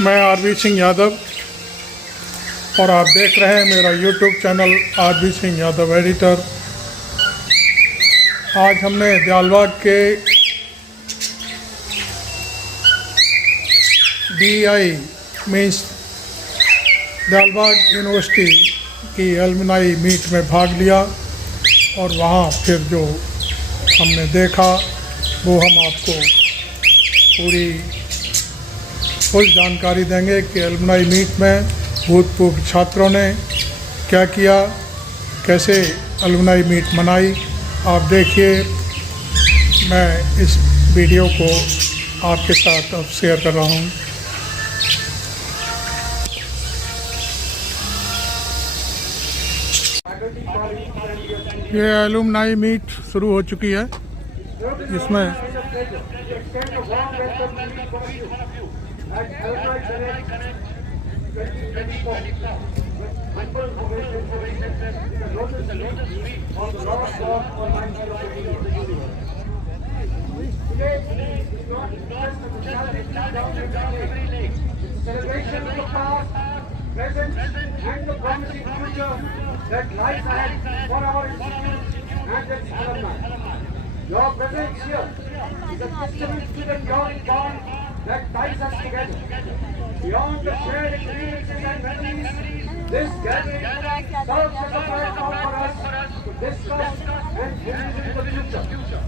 मैं आरबी सिंह यादव और आप देख रहे हैं मेरा YouTube channel RB Singh Yadav editor. आज हमने दयालबाग के DEI मीन्स दयालबाग यूनिवर्सिटी की एलुमनाई मीट में भाग लिया और वहाँ फिर जो हमने देखा वो हम आपको पूरी फुल जानकारी देंगे कि एलुमनाई मीट में भूतपूर्व छात्रों ने क्या किया, कैसे एलुमनाई मीट मनाई। आप देखिए, मैं इस वीडियो को आपके साथ अब शेयर कर रहा हूँ। ये एलुमनाई मीट शुरू हो चुकी है, जिसमें present and the promising future that lies ahead for our institute and its alumni. Your presence here is a testament to the enduring bond that ties us together. Beyond the shared experiences and memories, this gathering serves as a platform for us to discuss and envision the future.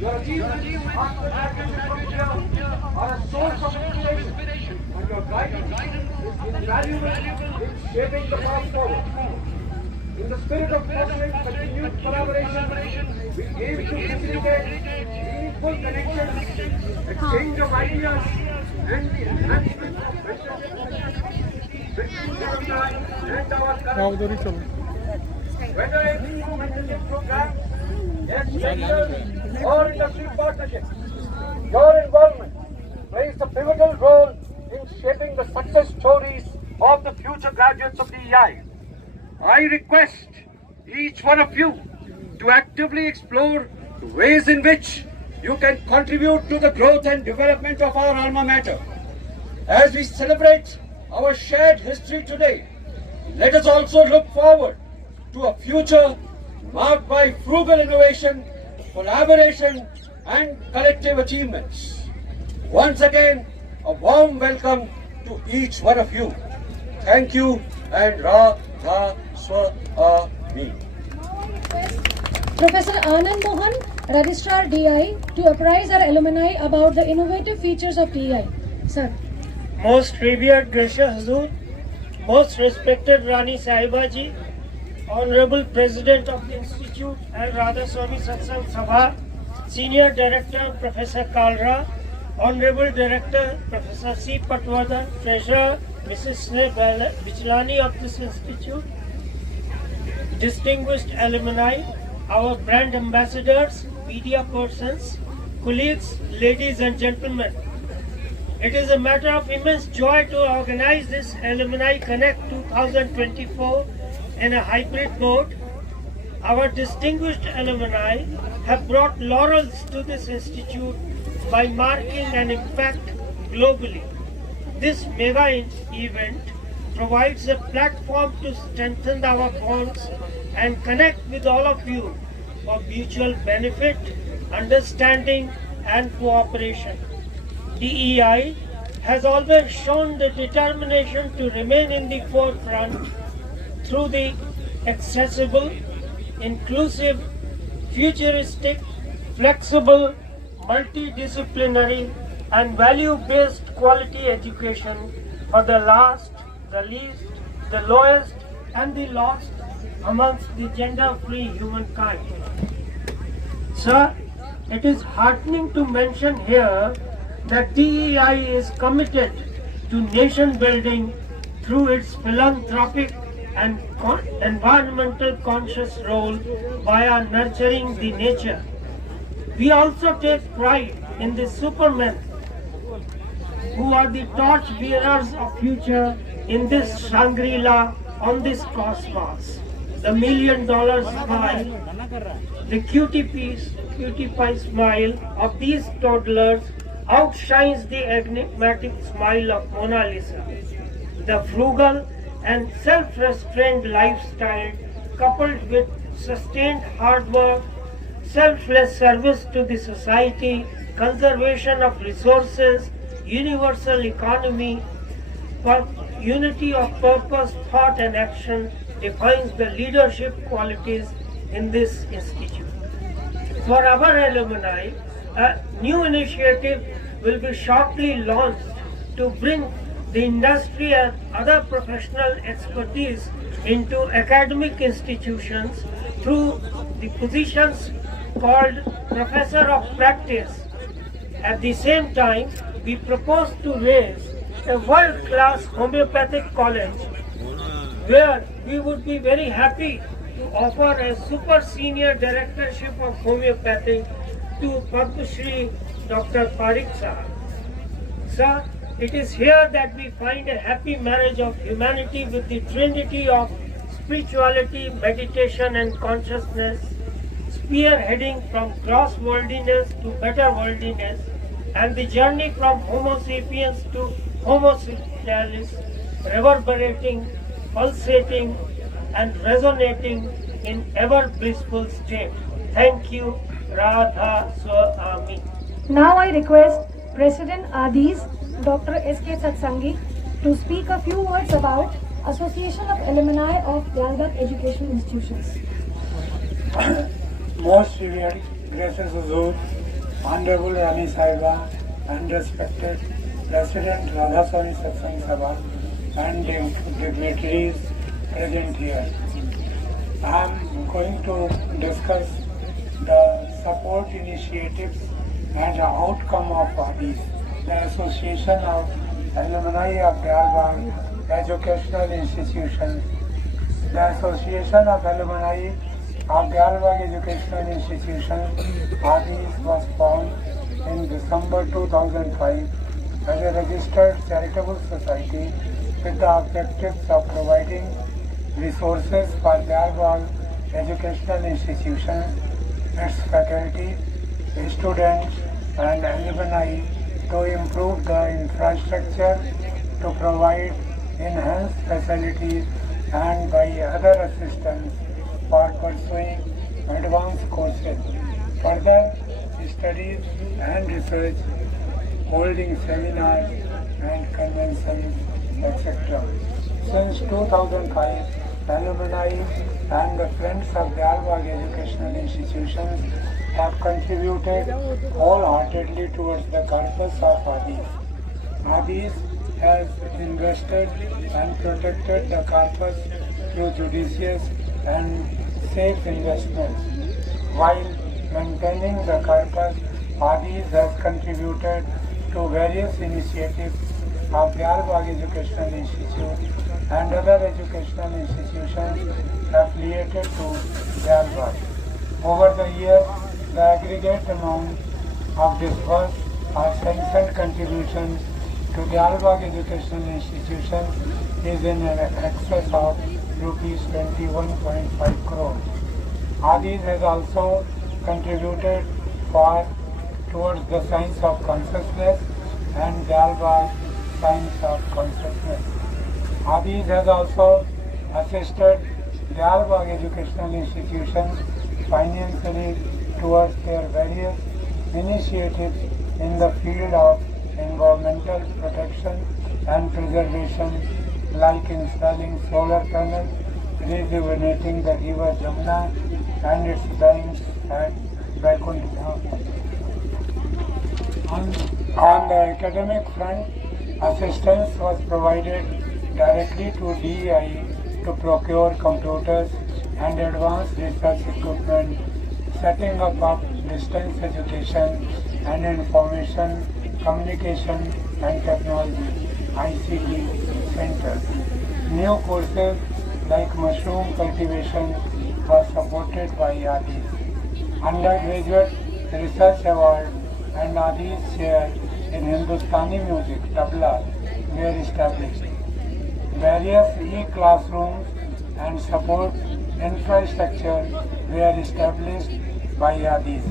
Your achievements after graduation from here are a source of inspiration, and your guidance is invaluable in shaping the path forward. In the spirit of fostering continued collaboration, we aim to facilitate meaningful connections, exchange of ideas, and the enhancement of between and our current. Whether it's through mentorship programs, guest lectures, or industry partnerships, your involvement plays a pivotal role in shaping the success stories of the future graduates of DEI. I request each one of you to actively explore the ways in which you can contribute to the growth and development of our alma mater. As we celebrate our shared history today, let us also look forward to a future marked by frugal innovation, collaboration, and collective achievements. Once again, a warm welcome to each one of you. Thank you, and Ra Dha Swa Mi. Professor Anand Mohan, Registrar DI, to apprise our alumni about the innovative features of DI. Sir. Most revered gracious Hazur, most respected Rani Sahiba Ji, Honorable President of the Institute and Radha Swami Satsang Sabha, Senior Director Professor Kalra, Honorable Director Professor C. Patwardhan, Treasurer Mrs. Sneh Bijlani of this institute, distinguished alumni, our brand ambassadors, media persons, colleagues, ladies and gentlemen. It is a matter of immense joy to organize this Alumni Connect 2024 in a hybrid mode. Our distinguished alumni have brought laurels to this institute by marking an impact globally. This mega event provides a platform to strengthen our bonds and connect with all of you for mutual benefit, understanding and cooperation. DEI has always shown the determination to remain in the forefront through the accessible, inclusive, futuristic, flexible, multidisciplinary and value-based quality education for the last, the least, the lowest and the lost amongst the gender-free humankind. Sir, it is heartening to mention here that DEI is committed to nation building through its philanthropic and environmental conscious role via nurturing the nature. We also take pride in the supermen who are the torch bearers of future in this Shangri-La on this cosmos. The $1 million smile, the cutie pie smile of these toddlers outshines the enigmatic smile of Mona Lisa. The frugal and self-restrained lifestyle, coupled with sustained hard work, selfless service to the society, conservation of resources, universal economy, unity of purpose, thought and action defines the leadership qualities in this institute. For our alumni, a new initiative will be shortly launched to bring the industry and other professional expertise into academic institutions through the positions called Professor of Practice. At the same time, we propose to raise a world-class homeopathic college where we would be very happy to offer a super senior directorship of homeopathy to Padma Shri Dr. Parikh Sahab. Sir, it is here that we find a happy marriage of humanity with the trinity of spirituality, meditation and consciousness, spearheading from cross-worldliness to better worldliness, and the journey from Homo sapiens to Homo socialis, reverberating, pulsating and resonating in ever blissful state. Thank you, Radha Swami. Now I request President ADIS, Dr. S.K. Satsangi, to speak a few words about Association of Alumni of Dalbagh Education Institutions. Most revered, gracious Huzur, Honorable Rani Sahiba, and respected President Radhaswami Satsang Sabha and dignitaries present here. I am going to discuss the support initiatives and the outcome of these. The Association of Alumni of Dalbagh Educational Institutions. The Association of Alumni of Dalbagh Educational Institutions was formed in December 2005 as a registered charitable society with the objectives of providing resources for Dalbagh educational institutions, its faculty, students and alumni to improve the infrastructure, to provide enhanced facilities and by other assistance for pursuing advanced courses, further studies and research, holding seminars and conventions, etc. Since 2005, alumni and the friends of Dalbagh Educational Institutions have contributed wholeheartedly towards the purpose of ADIS. ADIS has invested and protected the corpus through judicious and safe investments. While maintaining the corpus, ADIS has contributed to various initiatives of Dalbagh Educational Institute and other educational institutions affiliated to Dalbagh. Over the years, the aggregate amount of disbursed or sanctioned contributions to Dalbagh Educational Institutions is in excess of rupees 21.5 crores. ADIS has also contributed towards the science of consciousness and Dalbagh science of consciousness. ADIS has also assisted Dalbagh educational institutions financially towards their various initiatives in the field of environmental protection and preservation, like installing solar panels, rejuvenating the river Jamuna and its banks at Vaikuntha. On the academic front, assistance was provided directly to DEI to procure computers and advanced research equipment, setting up distance education and information, communication and technology ICT centers. New courses like mushroom cultivation was supported by ADIS. Undergraduate Research Award and ADIS chair in Hindustani music, tabla, were established. Various e-classrooms and support infrastructure were established by ADIS.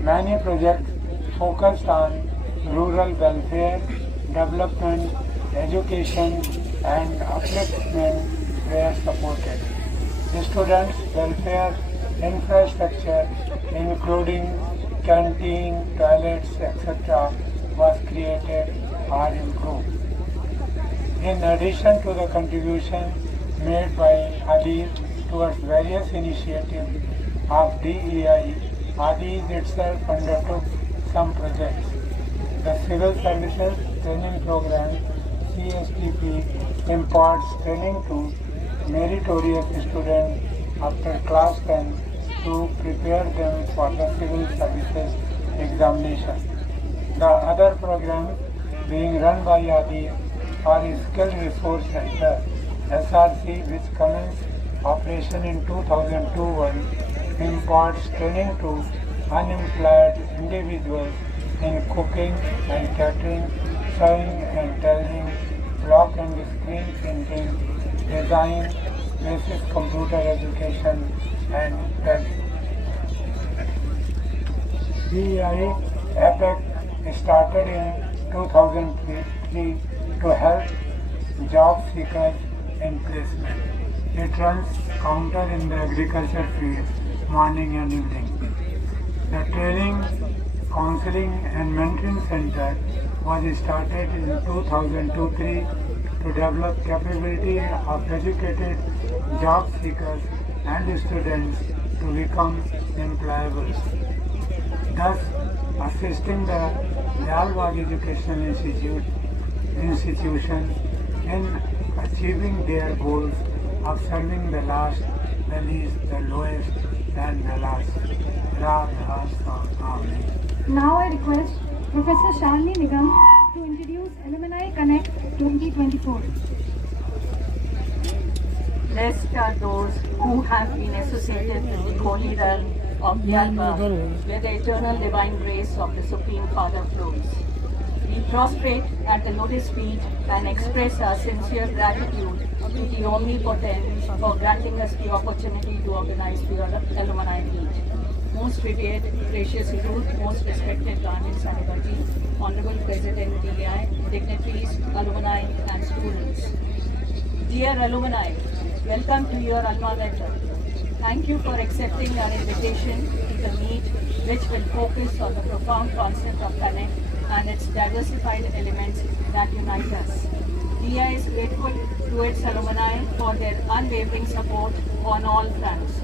Many projects focused on rural welfare, development, education, and upliftment were supported. The students' welfare infrastructure, including canteen, toilets, etc., was created or improved. In addition to the contribution made by Adis towards various initiatives of DEI, Adis itself undertook some projects. The Civil Services Training Program CSTP imparts training to meritorious students after class 10 to prepare them for the civil services examination. The other programs being run by Adis are Skill Resource Center SRC, which commenced operation in 2002, imparts training to unemployed individuals in cooking and catering, sewing and tailoring, block and screen printing, design, basic computer education, and tagging. DEI APEC started in 2003 to help job seekers in placement. It runs counter in the agriculture field morning and evening. The training, counseling and mentoring center was started in 2002-03 to develop capability of educated job seekers and students to become employable, thus assisting the Lalbagh Educational institution in achieving their goals of serving the last, the least, the lowest, and the last. Now I request Professor Shalini Nigam to introduce Aluminai Connect 2024. Blessed are those who have been associated with the holy realm of Lalbagh, where the eternal divine grace of the Supreme Father flows. We prostrate at the lotus feet and express our sincere gratitude to the Omnipotent for granting us the opportunity to organize the alumni meet. Most revered, gracious youth, most respected Gandhi Sahibaji, Honorable President DI, dignitaries, alumni and students. Dear alumni, welcome to your alma mater. Thank you for accepting our invitation to the meet, which will focus on the profound concept of connect and its diversified elements that unite us. DI is grateful to its alumni for their unwavering support on all fronts.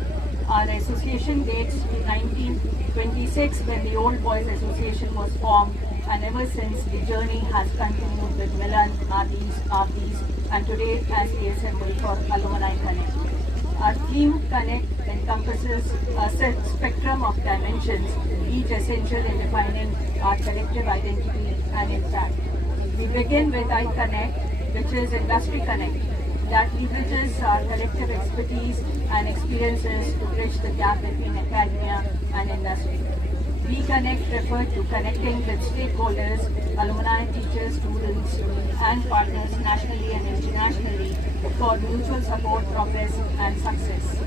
Our association dates to 1926 when the Old Boys Association was formed, and ever since the journey has continued with Milan, Adis, and today as we assemble for Alumni Connect. Our theme Connect encompasses a spectrum of dimensions, each essential in defining our collective identity and impact. We begin with iConnect, which is Industry Connect, that leverages our collective expertise and experiences to bridge the gap between academia and industry. WeConnect referred to connecting with stakeholders, alumni, teachers, students, and partners nationally and internationally for mutual support, progress, and success.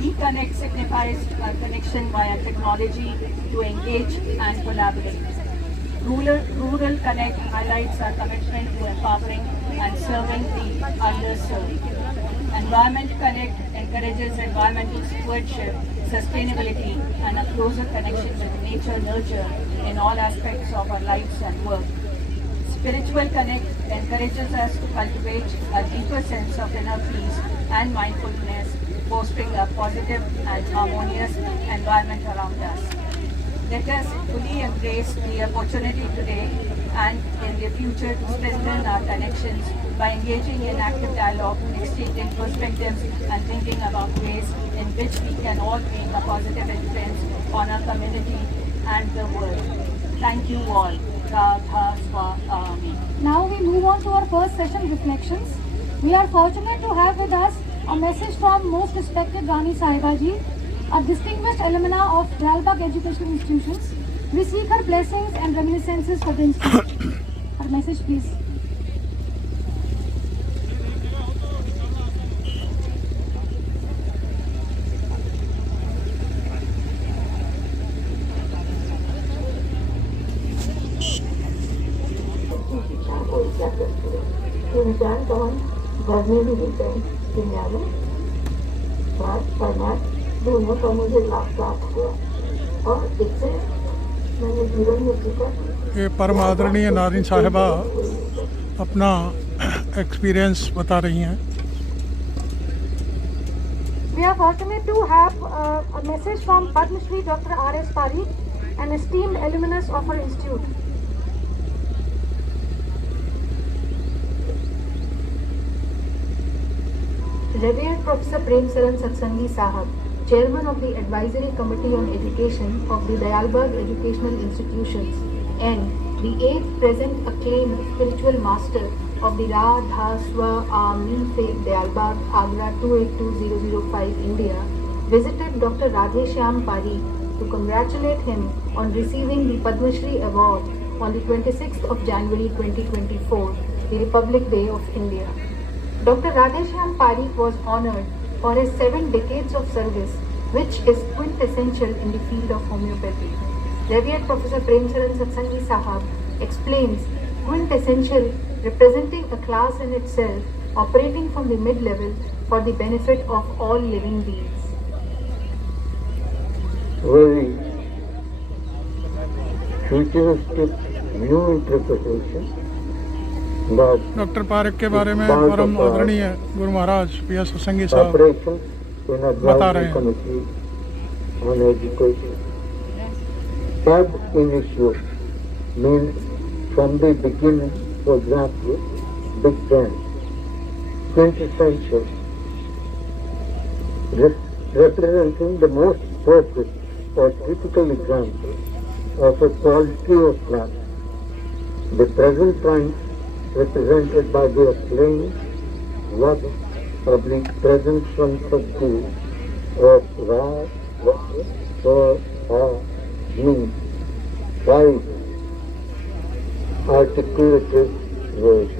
WeConnect signifies a connection via technology to engage and collaborate. Rural Connect highlights our commitment to empowering and serving the underserved. Environment Connect encourages environmental stewardship, sustainability, and a closer connection with nature nurture in all aspects of our lives and work. Spiritual Connect encourages us to cultivate a deeper sense of inner peace and mindfulness, fostering a positive and harmonious environment around us. Let us fully embrace the opportunity today and in the future to strengthen our connections by engaging in active dialogue, exchanging perspectives, and thinking about ways in which we can all make a positive influence on our community and the world. Thank you all. Radha Swami. Now we move on to our first session, reflections. We are fortunate to have with us a message from most respected Rani Sahibaji, a distinguished alumna of Lalbagh Educational Institutions. We seek her blessings and reminiscences for the institution. Her message, please. Chapters थे। He returned on January return दुनिया में मैं दोनों का मुझे लाभ प्राप्त हुआ और इससे मैंने जीवन में सीखा। ये परम आदरणीय नाज़रीन साहिबा अपना एक्सपीरियंस बता रही हैं। We are fortunate to have a message from Padma Shri Dr. R.S. Parikh, an esteemed alumnus of our institute. Revered Professor Prem Saran Satsangi Sahab, Chairman of the Advisory Committee on Education of the Dayalbag Educational Institutions, and the 8th present acclaimed spiritual master of the Radha Swa Ami Faith Dayalbag, Agra 282005, India, visited Dr. Radheshyam Parikh to congratulate him on receiving the Padma Shri Award on the 26th of January 2024, the Republic Day of India. Dr. Radheshyam Parikh was honored for his 7 decades of service, which is quintessential in the field of homeopathy. Revered Professor Prem Saran Satsangi Sahab explains quintessential representing a class in itself, operating from the mid-level for the benefit of all living beings. Very futuristic new interpretation. Doctor Pareek के बारे में परम आदरणीय Guru Maharaj PS. सत्संगी साहब बता रहे हैं। On education. Ab initio means from the beginning, for example, Big Bang, quintessential, representing the most perfect or typical example of a quality of class. The present time represented by the acclaimed work public presence from the school of Ra, for, means five articulated words.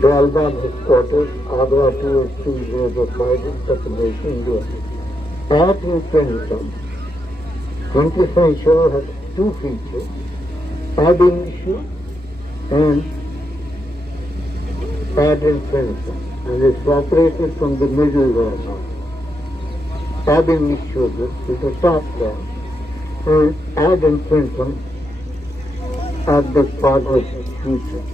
Dayalbag headquarters, Agra 282005, Uttar Pradesh, India. At infinitum, quintessential has 2 features. Ad initio and ad infinitum, and it's operated from the middle level. Ad initio is the top level, and ad infinitum at the farthest future.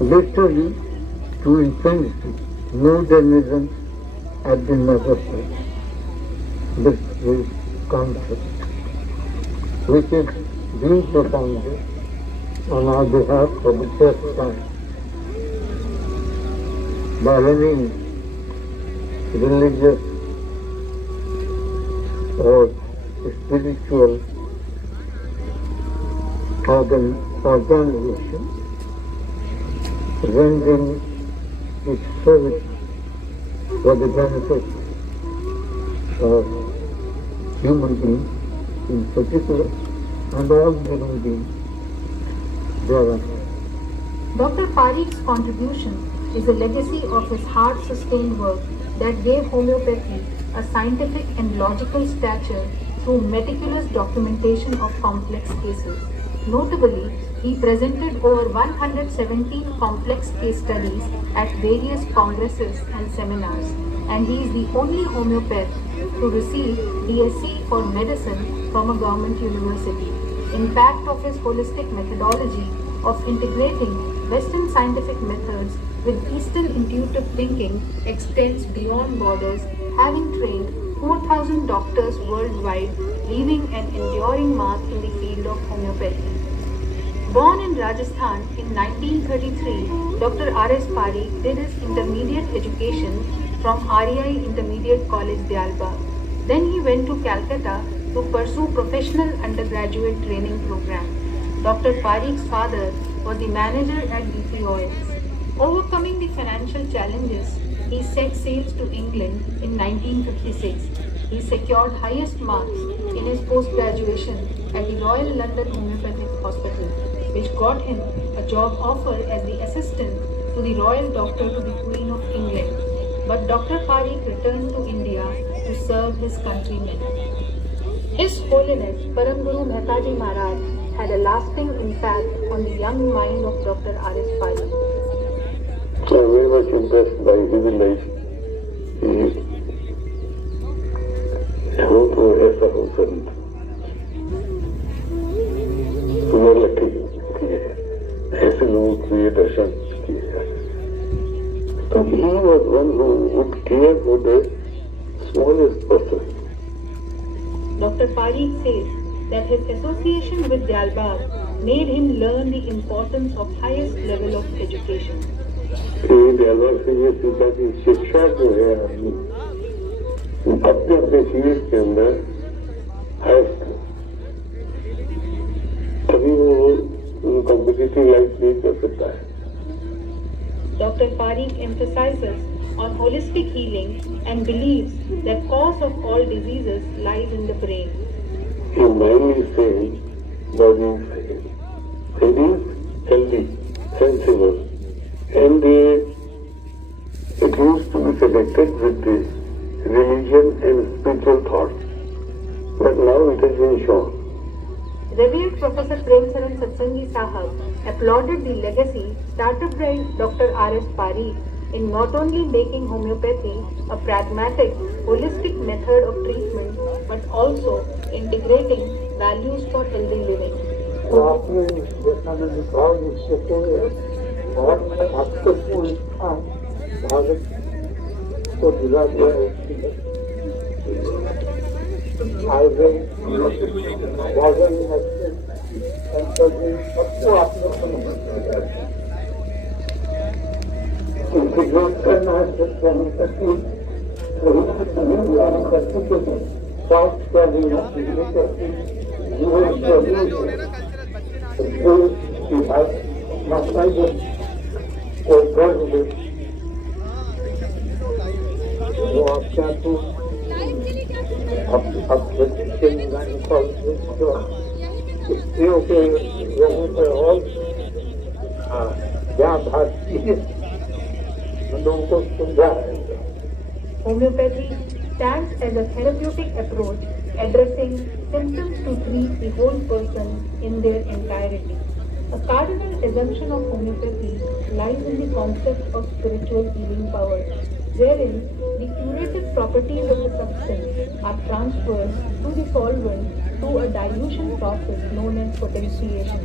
Literally, to infinity, no organisms at the nether place. This is concept, which is being propounded on our behalf for the first time by any religious or spiritual organization rendering its service for the benefit of human beings in particular and all living beings thereafter. Dr. Parikh's contribution is a legacy of his heart-sustained work that gave homeopathy a scientific and logical stature through meticulous documentation of complex cases. Notably, he presented over 117 complex case studies at various congresses and seminars, and he is the only homeopath to receive DSc for medicine from a government university. Impact of his holistic methodology of integrating Western scientific methods with Eastern intuitive thinking extends beyond borders, having trained 4,000 doctors worldwide, leaving an enduring mark in the field of homeopathy. Born in Rajasthan in 1933, Dr. R.S. Parikh did his intermediate education from REI Intermediate College, Dayalbag. Then he went to Calcutta to pursue professional undergraduate training program. Dr. Parikh's father was the manager at BP Oils. Overcoming the financial challenges, he set sail to England in 1956. He secured highest marks in his post-graduation at the Royal London Homeopathic Hospital, which got him a job offer as the assistant to the Royal Doctor to the Queen of England. But Dr. Parikh returned to India to serve his countrymen. His Holiness Param Guru Mehtaji Maharaj had a lasting impact on the young mind of Dr. R.S. Pali. So I'm very much impressed by his life. वो तो ऐसा हो संत सुंदर lucky किए ऐसे लोगों को ये दर्शन किए तो he was one who would care for the smallest person. Dr. Pali says that his association with Dalbag made him learn the importance of highest level of education. Dayalbagh से ये सीखा कि शिक्षा जो है अपने अपने फील्ड के अंदर हाईएस्ट तभी वो कॉम्पिटिटिव लाइफ लीड कर सकता है. Dr. Parikh emphasizes on holistic healing and believes that cause of all diseases lies in the brain. Your mind is sane, body is sane. It is healthy, sensible, and it used to be connected with the religion and spiritual thoughts, but now it has been shown. Revered Professor Prem Saran Satsangi Sahab applauded the legacy started by Dr. R.S. Parikh in not only making homeopathy a pragmatic, holistic method of treatment, but also integrating values for healthy living. तो आपने देखा मैंने कहा उससे कोई बहुत महत्वपूर्ण था भारत को दिला दिया सबको आपने इंटीग्रेट करना है स्वास्थ्य क्या देना वो आप क्या तो अब स्त्रियों के लोगों पर और क्या भारतीय लोगों को सुविधा है. Homeopathy stands as a therapeutic approach addressing symptoms to treat the whole person in their entirety. A cardinal assumption of homeopathy lies in the concept of spiritual healing power, wherein the curative properties of the substance are transferred to the solvent through a dilution process known as potentiation.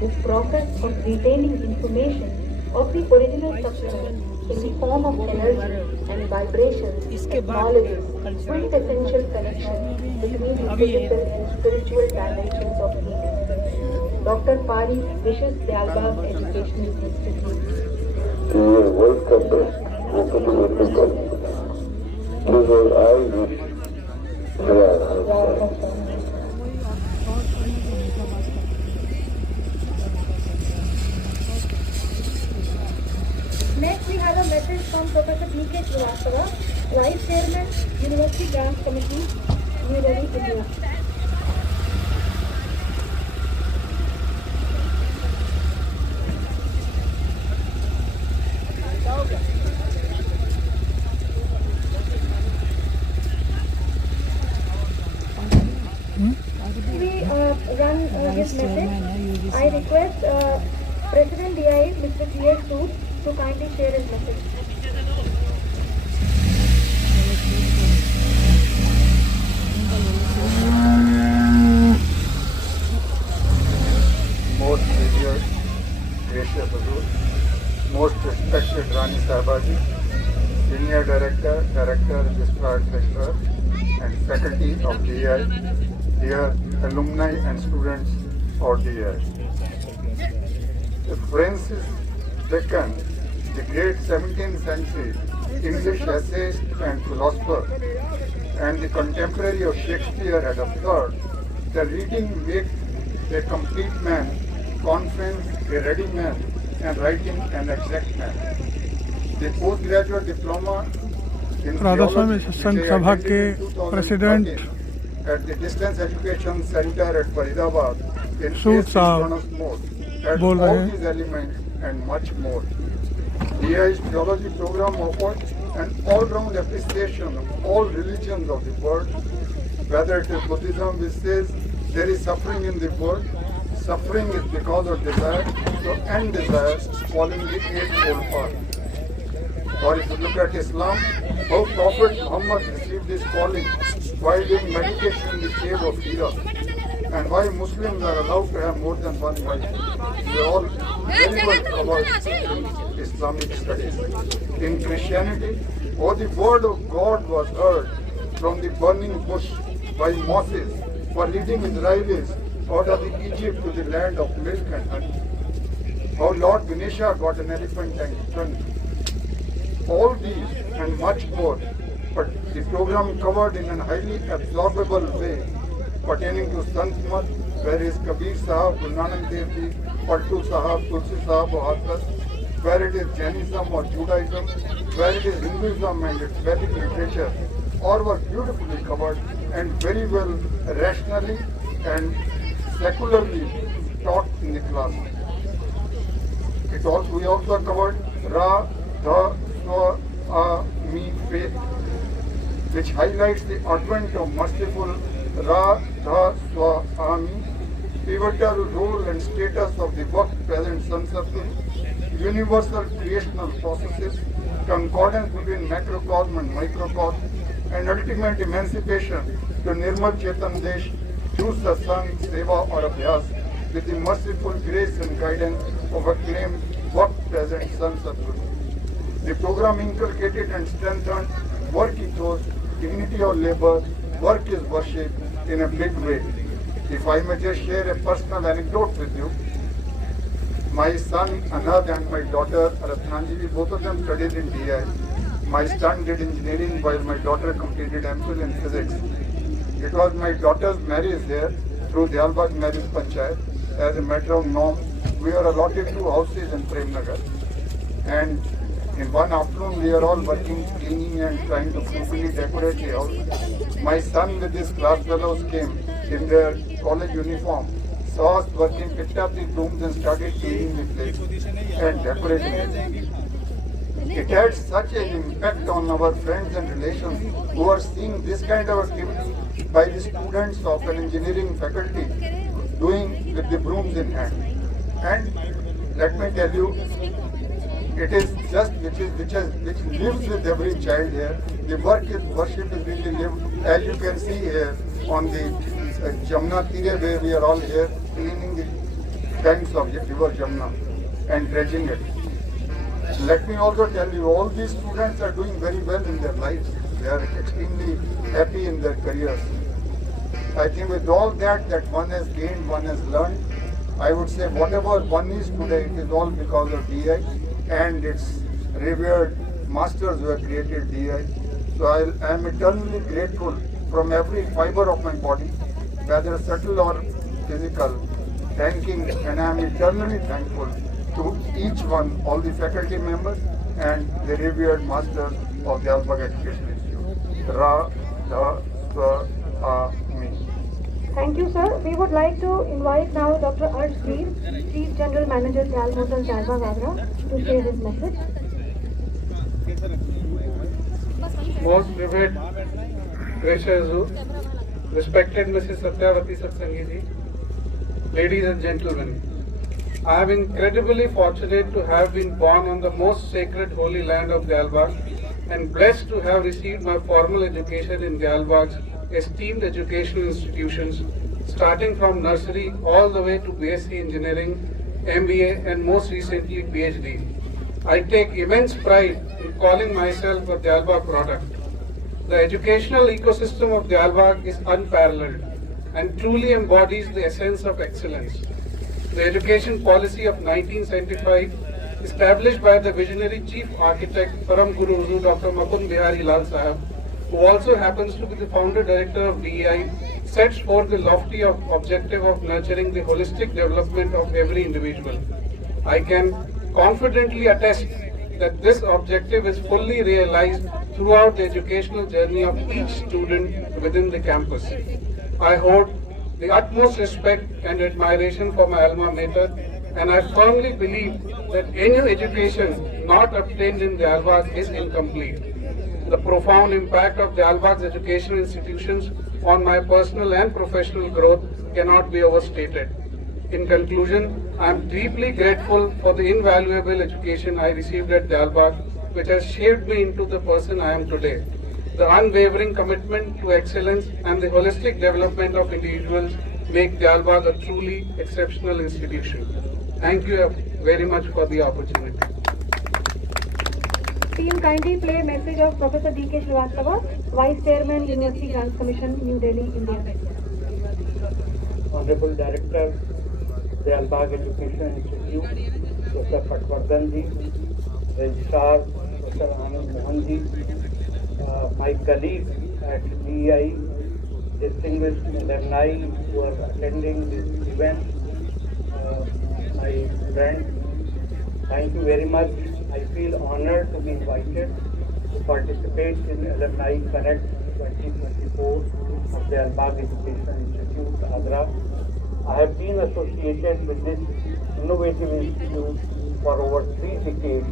This process of retaining information of the original substance in the form of energy and vibrations acknowledges quintessential connection between the physical and spiritual dimensions of healing. Dr. Parikh wishes Dalbag Educational Institute. World Cup best. Because I wish Next, we have a message from Professor P.K. Srivastava, Vice Chairman, University Grants Committee, New Delhi, India. We run his message. I request President DI, Mr. T.S. Sood, to kindly share his message. Most revered, gracious Huzur, most respected Rani Sahibaji, Senior Director, Registrar, Treasurer, and Faculty of DI, dear alumni and students of DI. Francis Bacon, the great 17th century English essayist and philosopher, and the contemporary of Shakespeare had observed that reading makes a complete man, conference a ready man, and writing an exact man. The postgraduate diploma in Radhaswami सत्संग सभा के president at the Distance Education Center at Faridabad in सूद साहब बोल रहे all हैं. these elements and much more. DI's theology program offers an all-round appreciation of all religions of the world, whether it is Buddhism which says there is suffering in the world, suffering is because of desire, so end desire, following the eightfold path. Or if you look at Islam, how Prophet Muhammad received this calling while doing meditation in the cave of Hira, and why Muslims are allowed to have more than one wife. We are all very well covered in Islamic studies. In Christianity, the word of God was heard from the burning bush by Moses for leading Israelis out of the Egypt to the land of milk and honey. How Lord Ganesha got an elephant and trunk. All these and much more, but the program covered in a highly absorbable way pertaining to Sant Mat, where is Kabir Sahab, Guru Nanak Dev Ji, Pattu Sahab, Tulsi Sahab or Hathras, where it is Jainism or Judaism, where it is Hinduism and its Vedic literature, all were beautifully covered and very well rationally and secularly taught in the class. We also covered Ra, Dha, Swa, A, Mi, faith, which highlights the advent of merciful Ra, Dha, Swa, A, Mi, pivotal role and status of the work present sun circle, universal creational processes, concordance between macrocosm and microcosm, and ultimate emancipation to Nirmal Chetan Desh through satsang, seva or abhyas with the merciful grace and guidance of acclaimed work present sun circle. The program inculcated and strengthened work ethos, dignity of labor, work is worship in a big way. If I may just share a personal anecdote with you, my son Anad and my daughter Ratnanjali, both of them studied in DI. My son did engineering while my daughter completed MPhil in physics. It was my daughter's marriage here through Dialbagh Marriage Panchayat. As a matter of norm, we were allotted 2 houses in Premnagar. And in one afternoon, we are all working, cleaning and trying to properly decorate the house. My son with his class fellows came in their college uniform, saw us working, picked up the brooms and started cleaning the place and decorating it. It had such an impact on our friends and relations who are seeing this kind of activity by the students of an engineering faculty doing with the brooms in hand. And let me tell you, it is just which lives with every child here. The worship is really lived, as you can see here on the Jamna Tire, where we are all here cleaning the banks of the river Jamna and dredging it. Let me also tell you, all these students are doing very well in their lives. They are extremely happy in their careers. I think with all that one has gained, one has learned, I would say whatever one is today, it is all because of DI and its revered masters who have created DI. So I am eternally grateful from every fiber of my body, whether subtle or physical, thanking, and I am eternally thankful to each one, all the faculty members and the revered masters of the Dialbagh Education Institute. Ra, Dha, Swa, A, Mi. Thank you, sir. We would like to invite now Dr. Arsh Veer, Chief General Manager, Dial Hotel, Dialbagh, Agra, to share his message. Most revered, gracious, respected Mrs. Satyavati Satsangi ji, ladies and gentlemen, I am incredibly fortunate to have been born on the most sacred holy land of Dialbagh and blessed to have received my formal education in Dialbagh's esteemed educational institutions, starting from nursery all the way to BSc Engineering, MBA and most recently PhD. I take immense pride in calling myself a Dialbagh product. The educational ecosystem of Dialbagh is unparalleled and truly embodies the essence of excellence. The education policy of 1975, established by the visionary chief architect Param Guru Huzur Dr. Mukund Bihari Lal Sahab, who also happens to be the founder director of DEI, sets forth the lofty objective of nurturing the holistic development of every individual. I can confidently attest that this objective is fully realized throughout the educational journey of each student within the campus. I hold the utmost respect and admiration for my alma mater, and I firmly believe that any education not obtained in Dialbagh is incomplete. the profound impact of Dalbag's educational institutions on my personal and professional growth cannot be overstated. In conclusion, I am deeply grateful for the invaluable education I received at Dalbag, which has shaped me into the person I am today. The unwavering commitment to excellence and the holistic development of individuals make Dalbag a truly exceptional institution. Thank you very much for the opportunity. Team, kindly play a message of Professor D.K. Srivastava, Vice Chairman, University Grants Commission, New Delhi, India. Honorable Director, Dalbag Education Institute, Dr. Patwardhanji, Registrar, Dr. Anand Mohanji, my colleagues at DEI, distinguished alumni who are attending this event, my friends, thank you very much. I feel honored to be invited to participate in Alumni Connect 2024 of the Dalbag Education Institute, Agra. I have been associated with this innovative institute for over 3 decades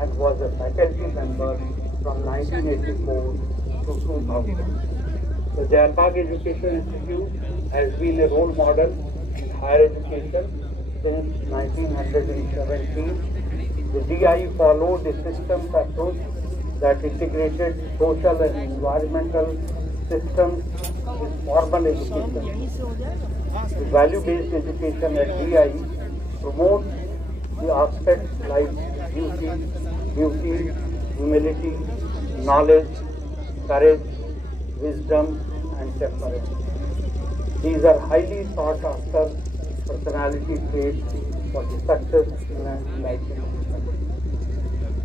and was a faculty member from 1984 to 2000. The Dalbag Education Institute has been a role model in higher education since 1917. The DI followed a systems approach that integrated social and environmental systems with formal education. The value-based education at DI promotes the aspects like duty, humility, knowledge, courage, wisdom, and temperance. These are highly sought after personality traits for the success in enlightenment.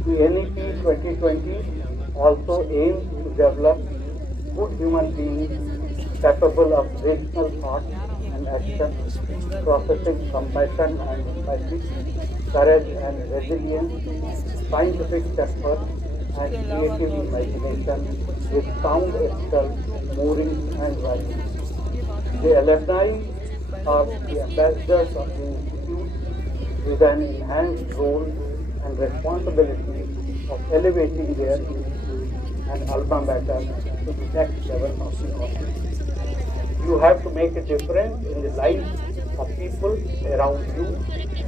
The NEP 2020 also aims to develop good human beings capable of rational thought and action, processing compassion and empathy, courage and resilience, scientific temper, and creative imagination with sound ethical moorings and values. The alumni are the ambassadors of the Institute with an enhanced role and responsibility of elevating their institute and alma mater to the next level of the office. You have to make a difference in the lives of people around you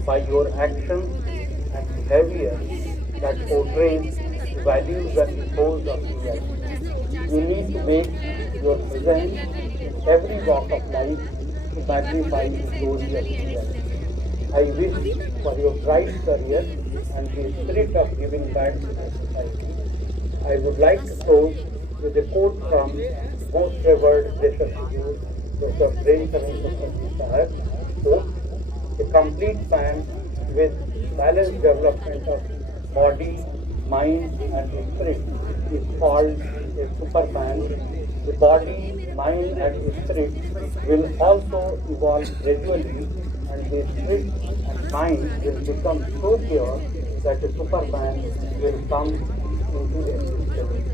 by your actions and behavior that portrays the values and ethos of the life. You need to make your presence in every walk of life to magnify the glory of the life. I wish for your bright career and the spirit of giving back to the society. I would like to close with a quote from most revered Deshashigur, Dr. Prem Chand Sahib, quote, "A complete man with balanced development of body, mind and spirit is called a superman. The body, mind and spirit will also evolve gradually and the spirit and mind will become so pure that a superman will come into existence."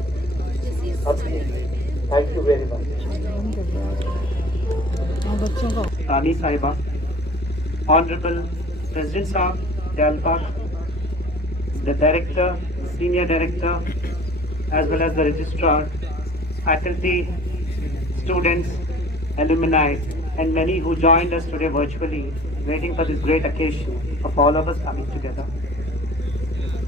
Thank you very much. Rani Sahiba, Honorable President Sahab, Dalbag, the Director, the Senior Director, as well as the Registrar, faculty, students, alumni, and many who joined us today virtually, waiting for this great occasion of all of us coming together.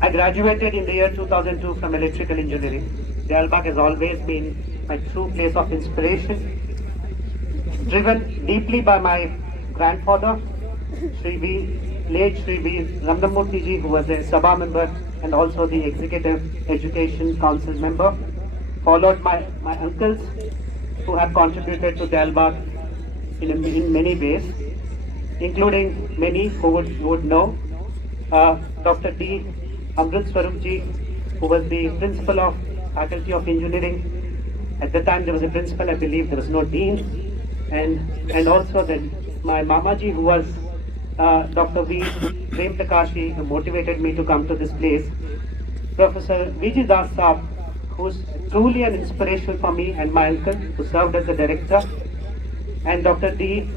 I graduated in the year 2002 from electrical engineering. Dalbag has always been my true place of inspiration, driven deeply by my grandfather, late Shri V. Ramnamurthy ji, who was a Sabha member and also the Executive Education Council member, followed my uncles who have contributed to Dalbag in many ways, including many who would know. Dr. D. Amrit Swarup ji, who was the principal of Faculty of Engineering. At the time there was a principal, I believe there was no dean. And also then my Mamaji, who was Dr. V. Prem Prakashi, who motivated me to come to this place. Professor V.G. Das Saab, who's truly an inspiration for me, and my uncle, who served as the director. And Dr. D.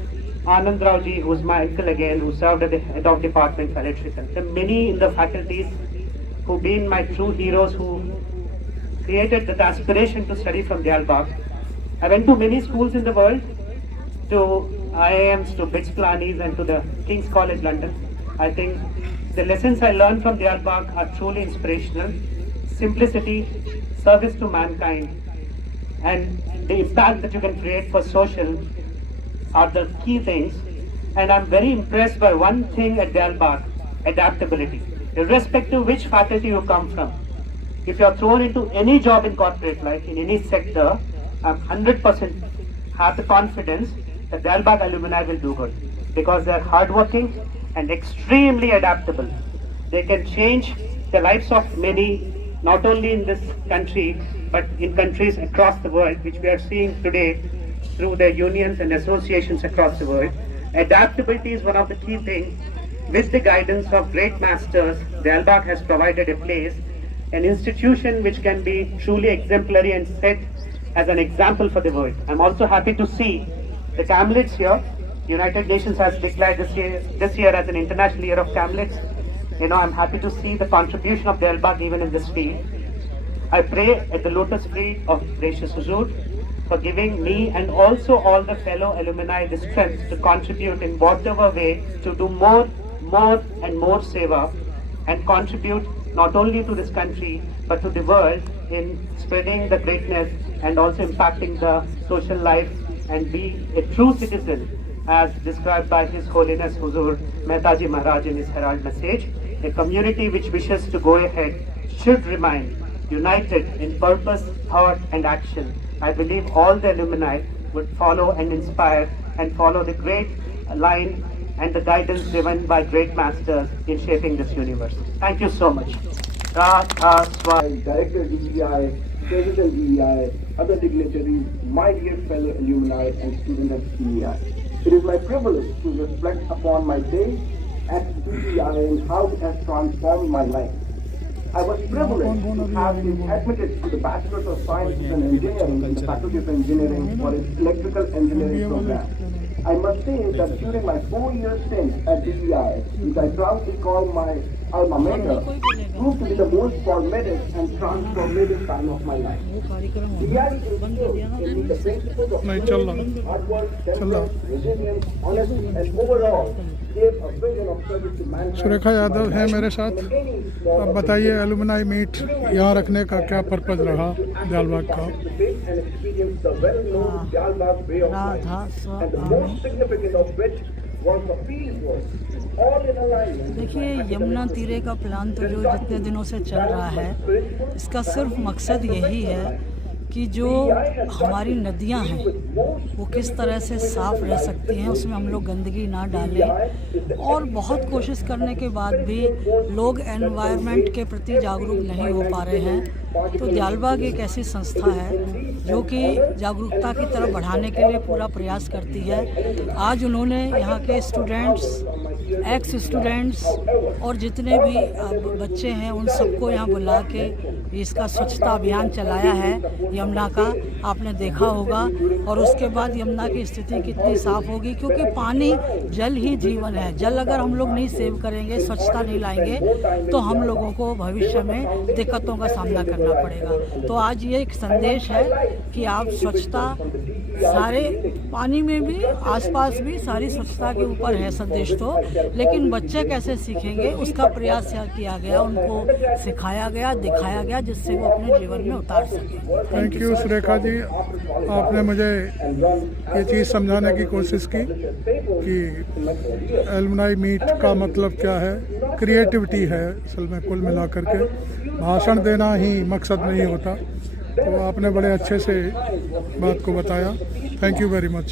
Anand Rao ji, who was my uncle again, who served as the head of department for electrical. There are many in the faculties who've been my true heroes, who created that aspiration to study from Diyarbakh. I went to many schools in the world, to IIMs, to BITS Planis, and to the King's College London. I think the lessons I learned from Diyarbakh are truly inspirational. Simplicity, service to mankind, and the impact that you can create for social are the key things. And I'm very impressed by one thing at Diyarbakh: adaptability. Irrespective of which faculty you come from, if you are thrown into any job in corporate life, in any sector, I'm 100% have the confidence that Diyarbakh alumni will do good, because they are hardworking and extremely adaptable. They can change the lives of many, not only in this country, but in countries across the world, which we are seeing today through the unions and associations across the world. Adaptability is one of the key things. With the guidance of great masters, Diyarbakh has provided a place, an institution which can be truly exemplary and set as an example for the world. I'm also happy to see the Camlets here. United Nations has declared this year as an International Year of Camlets. I'm happy to see the contribution of Diyarbakh even in this field. I pray at the lotus feet of gracious Huzur for giving me and also all the fellow alumni the strength to contribute in whatever way to do more and more seva, and contribute not only to this country but to the world in spreading the greatness and also impacting the social life, and be a true citizen as described by His Holiness Huzur Mehtaji Maharaj in his Herald message. A community which wishes to go ahead should remain united in purpose, thought and action. I believe all the alumni would follow and inspire and follow the great line and the guidance given by great masters in shaping this universe. Thank you so much. Director DEI, President DEI, other dignitaries, my dear fellow alumni and students of DEI. It is my privilege to reflect upon my day at DEI and how it has transformed my life. I was privileged to have been admitted to the Bachelor of Sciences and Engineering in the Faculty of Engineering for its Electrical Engineering program. I must say that during my 4-year stint at DEI, which I proudly call my alma mater, proved to be the most formative and transformative time of my life. DEI instilled in me the principles of hard work, temperance, resilience, honesty, and overall gave a vision of service to mankind. Surekha Yadav है मेरे साथ। अब बताइए alumni meet यहाँ रखने का क्या purpose रहा दयालबाग का? देखिए, यमुना तीरे का प्लान तो जो जितने दिनों से चल रहा है, इसका सिर्फ मकसद यही है कि जो हमारी नदियां हैं वो किस तरह से साफ़ रह सकती हैं, उसमें हम लोग गंदगी ना डालें। और बहुत कोशिश करने के बाद भी लोग एनवायरनमेंट के प्रति जागरूक नहीं हो पा रहे हैं। तो दयालबाग एक ऐसी संस्था है जो कि जागरूकता की तरफ बढ़ाने के लिए पूरा प्रयास करती है। आज उन्होंने यहाँ के स्टूडेंट्स, एक्स स्टूडेंट्स और जितने भी बच्चे हैं उन सबको यहाँ बुला के इसका स्वच्छता अभियान चलाया है यमुना का, आपने देखा होगा। और उसके बाद यमुना की स्थिति कितनी साफ़ होगी, क्योंकि पानी, जल ही जीवन है। जल अगर हम लोग नहीं सेव करेंगे, स्वच्छता नहीं लाएंगे, तो हम लोगों को भविष्य में दिक्कतों का सामना करना पड़ेगा। तो आज ये एक संदेश है कि आप स्वच्छता, सारे पानी में भी, आसपास भी सारी स्वच्छता के ऊपर है संदेश तो, लेकिन बच्चे कैसे सीखेंगे उसका प्रयास किया गया, उनको सिखाया गया, दिखाया गया, जिससे वो अपने जीवन में उतार सकें। थैंक यू सुरेखा जी, आपने मुझे ये चीज़ समझाने की कोशिश की कि एलुमनाई मीट का मतलब क्या है। क्रिएटिविटी है असल में, कुल मिलाकर के भाषण देना ही मकसद नहीं होता। तो आपने बड़े अच्छे से बात को बताया। Thank you very much.